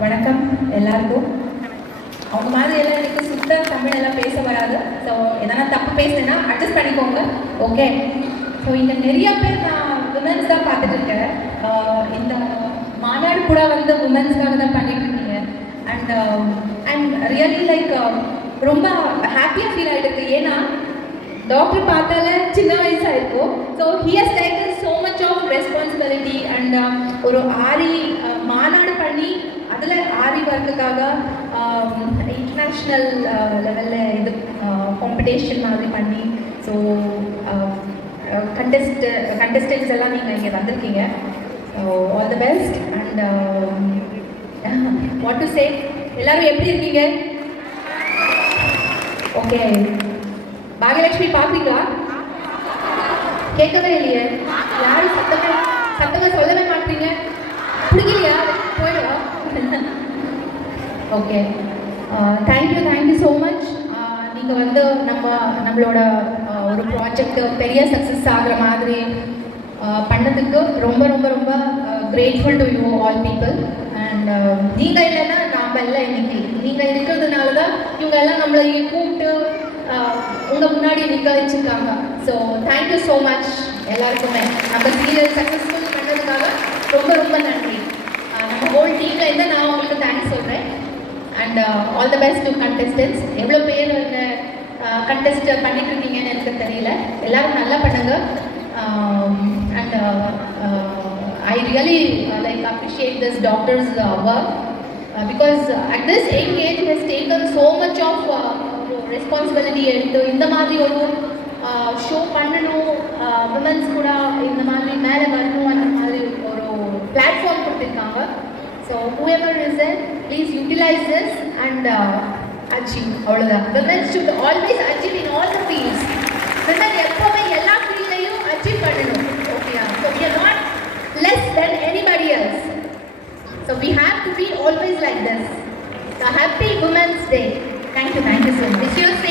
வணக்கம் எல்லாருக்கும். அவங்க மாதிரி எல்லாம் எனக்கு சுத்த தமிழ் எல்லாம் பேச வராது. ஸோ எதனா தப்பு பேசுனேன்னா அட்ஜஸ்ட் பண்ணிக்கோங்க. ஓகே. ஸோ இங்கே நிறைய பேர் நான் உமன்ஸ் தான் பார்த்துட்டு இருக்கேன். இந்த மாநாடு கூட வந்து உமன்ஸ்க்காக தான் பண்ணிட்டு இருக்கீங்க. அண்ட் ரியலி லைக் ரொம்ப ஹாப்பியாக ஃபீல் ஆகிட்டு இருக்கு. ஏன்னா டாக்டர் பார்த்தால சின்ன வயசாக இருக்கும். So he has taken so much of responsibility and ஒரு ஆரி மாநாடு பண்ணி அதில் ஆரி ஒர்க்குக்காக இன்டர்நேஷ்னல் லெவலில் இது காம்படிஷன் மாதிரி பண்ணி ஸோ கண்டஸ்டன்ஸ் எல்லாம் நீங்கள் இங்கே வந்திருக்கீங்க. All the best and what to say. எல்லாரும் எப்படி இருக்கீங்க? ஓகே. பாகியலட்சுமி பார்க்குறீங்களா? கேட்கவே இல்லையே. யாரும் சத்தமாக சொல்லவே மாட்டீங்க. பிடிக்கலையா? போயிடுவா. ஓகே. Thank you so much. நீங்கள் வந்து நம்மளோட ஒரு ப்ராஜெக்ட் பெரிய சக்ஸஸ் ஆகிற மாதிரி பண்ணதுக்கு ரொம்ப ரொம்ப ரொம்ப grateful to you all people. And நீங்கள் இல்லைன்னா நாம் எல்லாம் இன்னைக்கு நீங்கள் இருக்கிறதுனால தான் இவங்க எல்லாம் நம்மளை கூப்பிட்டு உங்கள் முன்னாடி நிற்க வச்சுருக்காங்க. ஸோ தேங்க்யூ ஸோ மச் எல்லாருக்குமே. நம்ம சீரியல் சக்ஸஸ்ஃபுல் பண்ணதுக்காக ரொம்ப ரொம்ப நன்றி. நம்ம ஹோல் டீமில் இருந்து நான் உங்களுக்கு தேங்க்ஸ் சொல்கிறேன். And all the best to contestants. எவ்வளோ பேர் கண்டெஸ்ட் பண்ணிட்டு இருக்கீங்கன்னு எனக்கு தெரியல. எல்லாரும் நல்லா பண்ணுங்க. And I really like appreciate this doctors work because at this young age has taken so much of responsibility எடுத்து இந்த மாதிரி ஒரு ஷோ பண்ணணும், உமன்ஸ் கூட இந்த மாதிரி மேலே வரணும், அந்த மாதிரி ஒரு பிளாட்ஃபார்ம் கொடுத்துருக்காங்க. So whoever is there, please utilize this and achieve. அவ்வளோதான். women should always achieve in all the fields. women எப்போவுமே எல்லா ஃபீல்ட்லையும் அச்சீவ் பண்ணணும். ஓகேயா? so we are not less than anybody else. so we have to be always like this. so happy Women's Day. Thank you so much.